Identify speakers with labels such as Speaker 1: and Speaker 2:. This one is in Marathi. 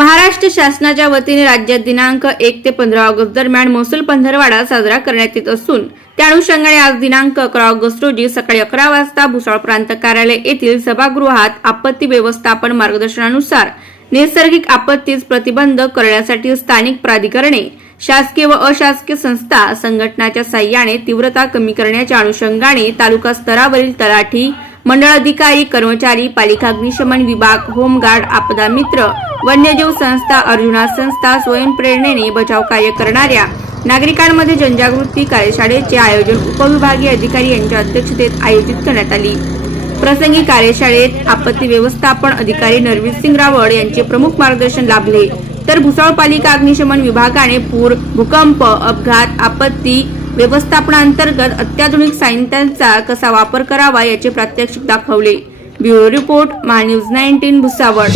Speaker 1: महाराष्ट्र शासनाच्या वतीने राज्यात दिनांक एक ते पंधरा ऑगस्ट दरम्यान महसूल पंधरवाडा साजरा करण्यात येत असून त्या अनुषंगाने आज दिनांक अकरा ऑगस्ट रोजी सकाळी अकरा वाजता भुसाळ प्रांत कार्यालय येथील सभागृहात आपत्ती व्यवस्थापन मार्गदर्शनानुसार नैसर्गिक आपत्तीस प्रतिबंध करण्यासाठी स्थानिक प्राधिकरणे शासकीय व अशासकीय संस्था संघटनाच्या साह्याने तीव्रता कमी करण्याच्या अनुषंगाने तालुका स्तरावरील तलाठी मंडळ अधिकारी कर्मचारी पालिका अग्निशमन विभाग होमगार्ड आपदा मित्र वन्यजीव संस्था अर्जुना संस्था स्वयंप्रेरणेने बचाव कार्य करणाऱ्या नागरिकांमध्ये जनजागृती कार्यशाळेचे आयोजन उपविभागीय अधिकारी यांच्या अध्यक्षतेत आयोजित करण्यात आली. प्रसंगी कार्यशाळेत आपत्ती व्यवस्थापन अधिकारी नरवीर सिंग रावळ यांचे प्रमुख मार्गदर्शन लाभले. तर भुसावळ पालिका अग्निशमन विभागाने पूर भूकंप अपघात आपत्ती व्यवस्थापनांतर्गत अत्याधुनिक साहित्यांचा कसा वापर करावा याचे प्रात्यक्षिक दाखवले. Bureau report Mahanews nineteen Bhusawal.